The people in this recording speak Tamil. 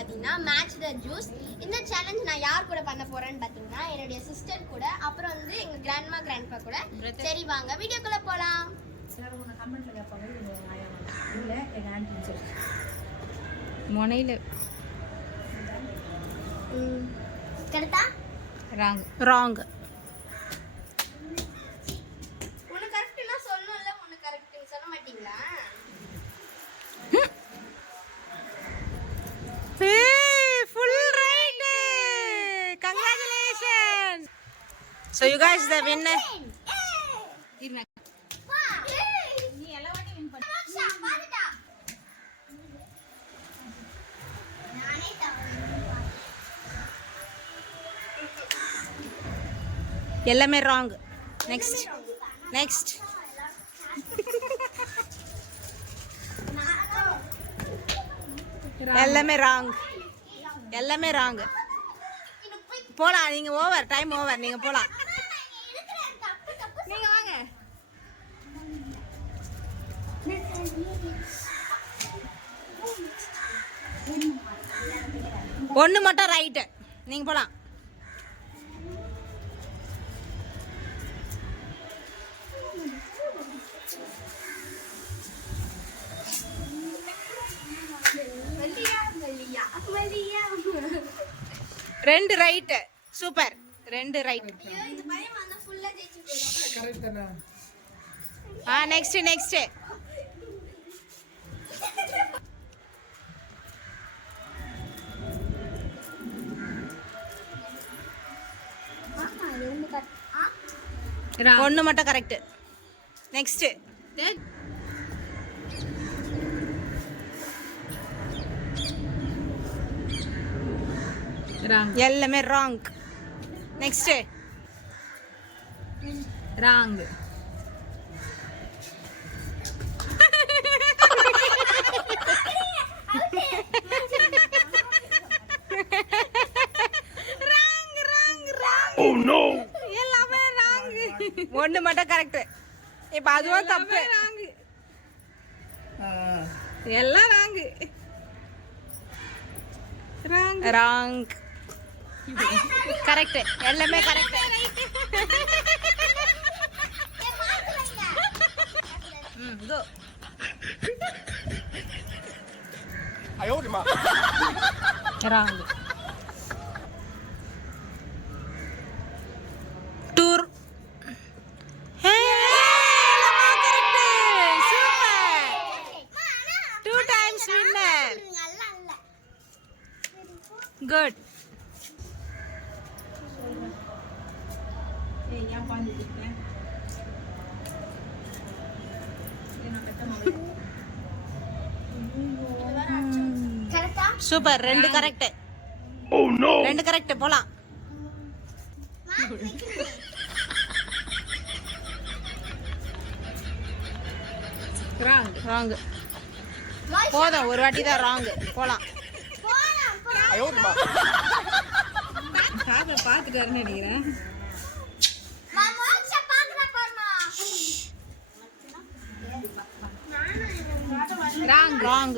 பார்த்தீங்கன்னா மேட்ச் த ஜூஸ் இந்த சேலஞ்ச் நான் யார் கூட பண்ண போறேன்னு பார்த்தீங்கன்னா என்னுடைய சிஸ்டர் கூட அப்புறம் வந்து எங்க கிராண்ட்மா கிராண்ட்பா கூட. சரி வாங்க வீடியோக்குள்ள எங்கள் சொல்லி முனையில். கரெக்டா ராங். ராங் ஒன்று கரெக்ட்னா சொல்லணும்ல ஒன்று கரெக்ட்னு சொல்ல மாட்டீங்களா? So you guys the winner. எல்லாமே ராங் நெக்ஸ்ட் நெக்ஸ்ட் எல்லாமே ராங் எல்லாமே ராங் போலாம் நீங்க ஓவர் டைம் ஓவர் நீங்க போலாம் நீங்க வாங்க ஒன்று மட்டும் ரைட்டு நீங்க போலாம். ரெண்டு ரைட்டு சூப்பர். ரெண்டு ரைட் இந்த பையன் வந்தா ஃபுல்லா ஜெயிச்சு போயிடும் ஆ நெக்ஸ்ட் நெக்ஸ்ட் ஒன்று மட்டும் கரெக்ட் நெக்ஸ்ட் எல்லாமே ராங் நெக்ஸ்ட் ராங் ஒன்று மட்டும் கரெக்ட் இப்போ அதுவும் தப்பு. எல்லாம் ராங் ராங் ராங் கரெக்ட் எல்லாமே கரெக்ட் ம் குட் சூப்பர் ரெண்டு கரெக்ட் ரெண்டு கரெக்ட் போலாம். ராங் ராங் போதும் ஒரு வாட்டி தான் ராங் போலாம். பாப்பா பார்த்துட்டு நினைக்கிறேன் ராங் ராங் ராங்